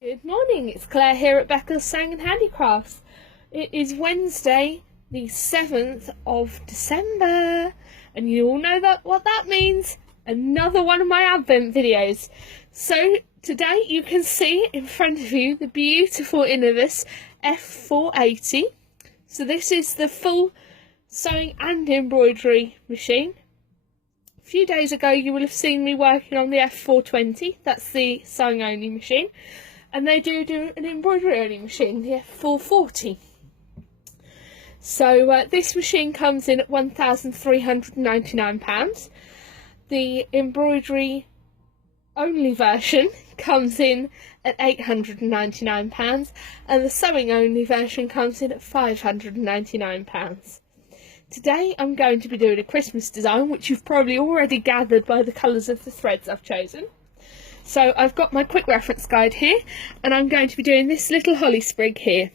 Good morning, it's Claire here at Beccles Sewing and Handicrafts. It is Wednesday, the 7th of December, and you all know what that means. Another one of my Advent videos. So today you can see in front of you the beautiful Innovus F480. So this is the full sewing and embroidery machine. A few days ago you will have seen me working on the F420, that's the sewing only machine. And they do an embroidery only machine, the F440. So this machine comes in at £1,399. The embroidery only version comes in at £899, and the sewing only version comes in at £599. Today I'm going to be doing a Christmas design, which you've probably already gathered by the colours of the threads I've chosen. So I've got my quick reference guide here, and I'm going to be doing this little holly sprig here.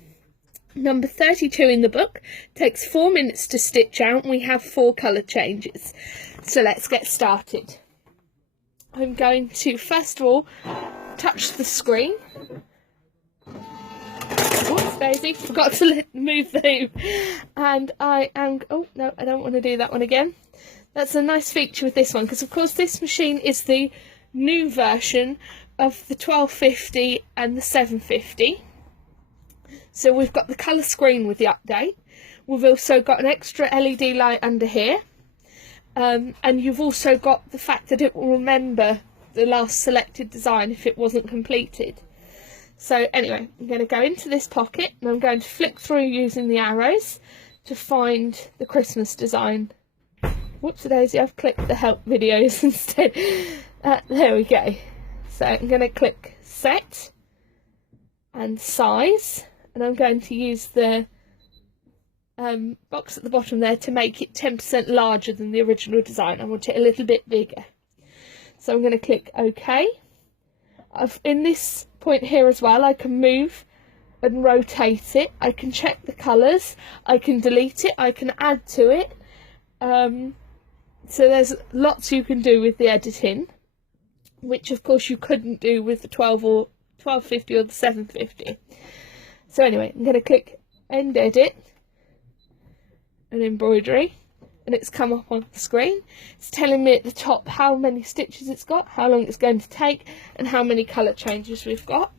Number 32 in the book, takes 4 minutes to stitch out, and we have 4 colour changes. So let's get started. I'm going to first of all touch the screen. Oops, Daisy, forgot to move the hoop. And I am, oh no, I don't want to do that one again. That's a nice feature with this one, because of course this machine is the new version of the 1250 and the 750. So we've got the colour screen with the update. We've also got an extra LED light under here, and you've also got the fact that it will remember the last selected design if it wasn't completed. So anyway, I'm going to go into this pocket and I'm going to flick through using the arrows to find the Christmas design. Whoops, Daisy, I've clicked the help videos instead. There we go. So I'm going to click set and size, and I'm going to use the box at the bottom there to make it 10% larger than the original design. I want it a little bit bigger. So I'm going to click OK. In this point here as well, I can move and rotate it. I can check the colours. I can delete it. I can add to it. So there's lots you can do with the editing, which of course you couldn't do with the 1250 or the 750. So anyway, I'm going to click End Edit and Embroidery, and it's come up on the screen. It's telling me at the top how many stitches it's got, how long it's going to take, and how many colour changes we've got.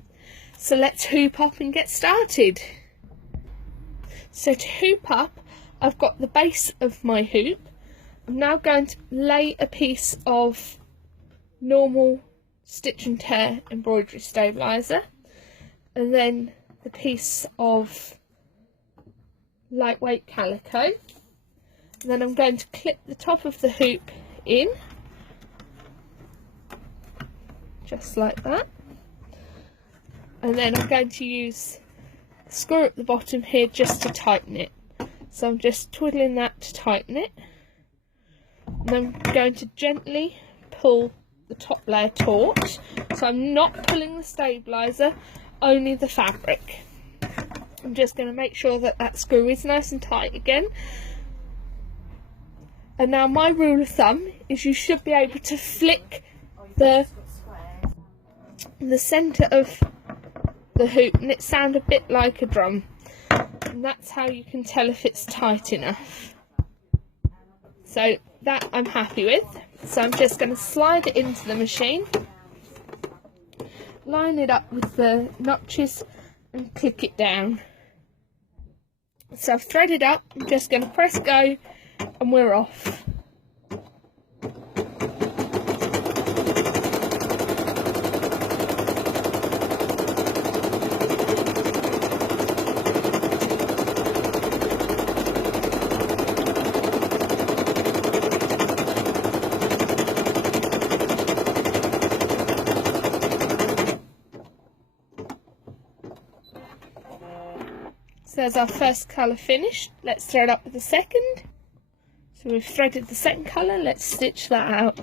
So let's hoop up and get started. So to hoop up, I've got the base of my hoop. I'm now going to lay a piece of normal stitch and tear embroidery stabiliser, and then the piece of lightweight calico, and then I'm going to clip the top of the hoop in just like that, and then I'm going to use the screw at the bottom here just to tighten it. So I'm just twiddling that to tighten it, and I'm going to gently pull the top layer taut, so I'm not pulling the stabiliser, only the fabric. I'm just going to make sure that that screw is nice and tight again. And now my rule of thumb is you should be able to flick the centre of the hoop and it sounds a bit like a drum, and that's how you can tell if it's tight enough. So that I'm happy with. So I'm just going to slide it into the machine, line it up with the notches and click it down. So I've threaded up, I'm just going to press go and we're off. So there's our first colour finished. Let's thread up with the second. So we've threaded the second colour, let's stitch that out.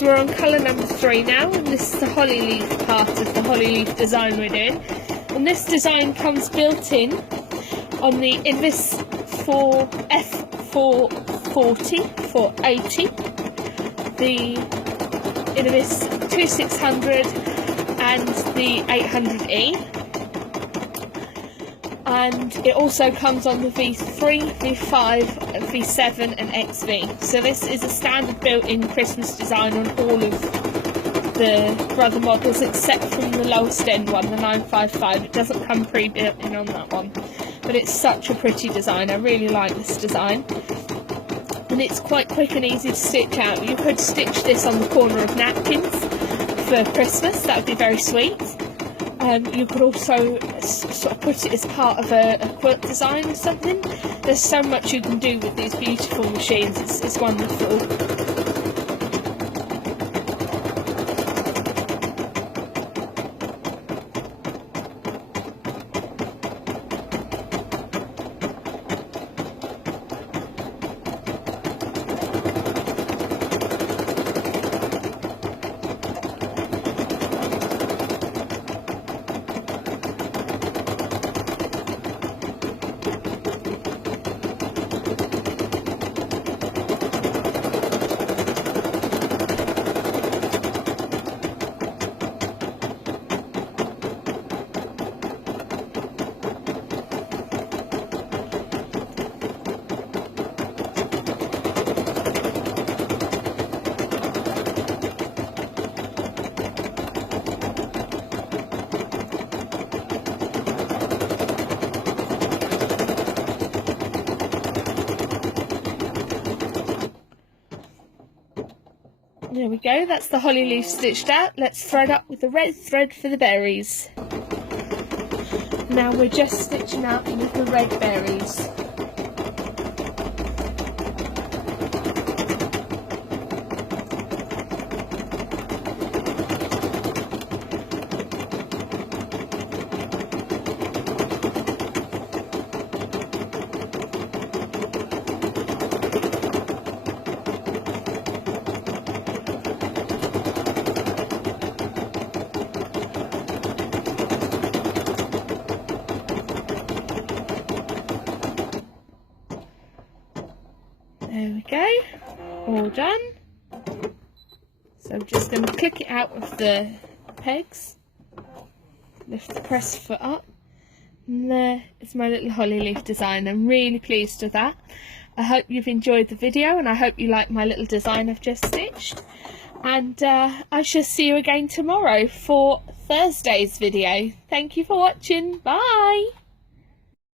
So we're on colour number 3 now, and this is the holly leaf part of the holly leaf design we're doing. And this design comes built in on the Invis F440, 480, the Invis 2600 and the 800E. And it also comes on the V3, V5, V7 and XV. So this is a standard built-in Christmas design on all of the Brother models except from the lowest end one, the 955. It doesn't come pre-built in on that one. But it's such a pretty design. I really like this design. And it's quite quick and easy to stitch out. You could stitch this on the corner of napkins for Christmas. That would be very sweet. You could also sort of put it as part of a quilt design or something. There's so much you can do with these beautiful machines, it's wonderful. There we go, that's the holly leaf stitched out. Let's thread up with the red thread for the berries. Now we're just stitching out the little red berries. There we go, all done. So I'm just going to click it out of the pegs, lift the press foot up, and there is my little holly leaf design. I'm really pleased with that. I hope you've enjoyed the video and I hope you like my little design I've just stitched. And I shall see you again tomorrow for Thursday's video. Thank you for watching, bye!